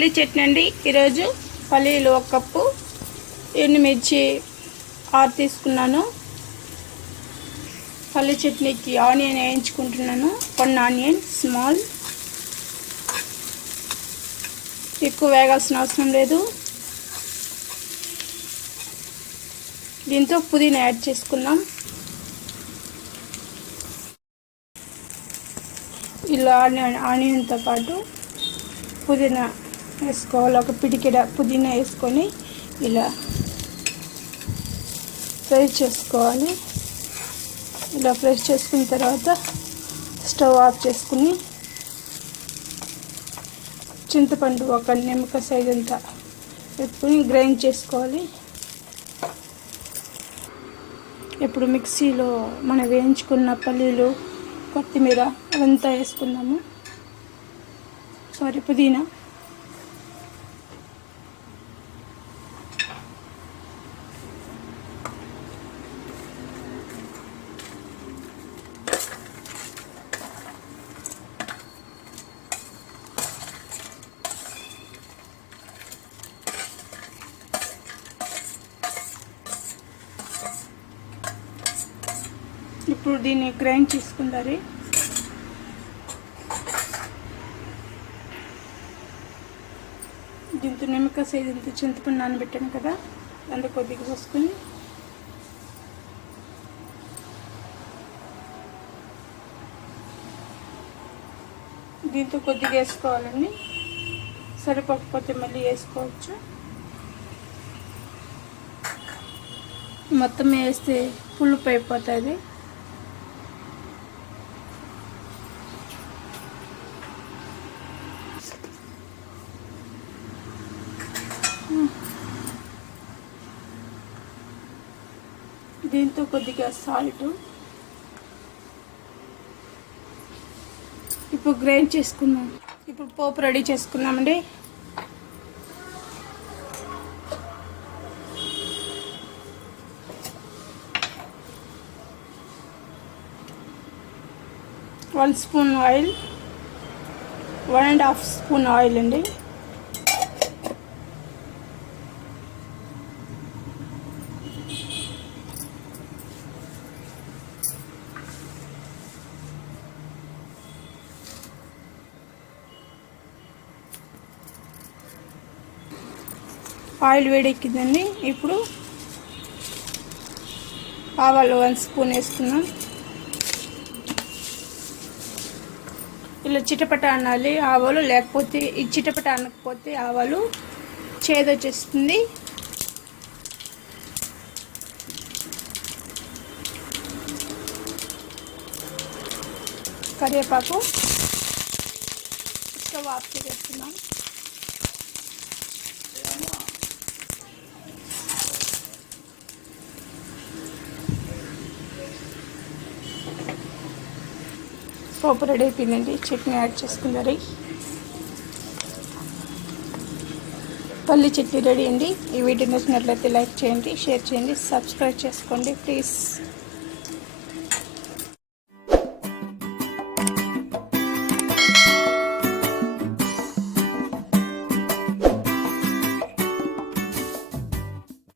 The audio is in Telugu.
పల్లీ చట్నీ అండి. ఈరోజు పల్లీలు 1 కప్పు, ఎండుమిర్చి 6 తీసుకున్నాను. పల్లీ చట్నీకి ఆనియన్ వేయించుకుంటున్నాను. 1 ఆనియన్ స్మాల్, ఎక్కువ వేగాల్సిన అవసరం లేదు. దీంతో పుదీనా యాడ్ చేసుకుందాం. ఇలా ఆనియన్తో పాటు పుదీనా వేసుకోవాలి. ఒక పిడికెడ పుదీనా వేసుకొని ఇలా ఫ్రై చేసుకోవాలి. ఇలా ఫ్రై చేసుకున్న తర్వాత స్టవ్ ఆఫ్ చేసుకుని చింతపండు 1 నిమ్మకాయ సైజ్ అంతా పెట్టుకుని గ్రైండ్ చేసుకోవాలి. ఇప్పుడు మిక్సీలో మనం వేయించుకున్న పల్లీలు, కొత్తిమీర అదంతా వేసుకుందాము. పుదీనా, ఇప్పుడు దీన్ని గ్రైండ్ చేసుకుంటారు. దీంతో నిమ్మకాయ సైజ్ ఇంత చింతపండు నానబెట్టాను కదా, అందులో కొద్దిగా పోసుకొని దీంతో కొద్దిగా వేసుకోవాలండి. సరిపోకపోతే మళ్ళీ వేసుకోవచ్చు. మొత్తం వేస్తే పులుపు అయిపోతుంది. దీంతో కొద్దిగా సాల్ట్, ఇప్పుడు గ్రైండ్ చేసుకుందాం. ఇప్పుడు పోపు రెడీ చేసుకుందామండి. One spoon oil, 1.5 spoon oil అండి. ఆయిల్ వేడెక్కిందండి. ఇప్పుడు ఆవాలు 1 స్పూన్ వేసుకున్నాం. ఇలా చిటపట అనాలి ఆవాలు, లేకపోతే ఈ చిటపట అనకపోతే ఆవాలు చేదొచ్చేస్తుంది. కరివేపాకు స్టవ్ ఆఫ్ చేస్తున్నాం. పోపు రెడీ అయిపోయిందండి. చట్నీ యాడ్ చేసుకుందారు. పల్లీ చట్నీ రెడీ అండి. ఈ వీడియో నచ్చినట్లయితే లైక్ చేయండి, షేర్ చేయండి, సబ్స్క్రైబ్ చేసుకోండి ప్లీజ్.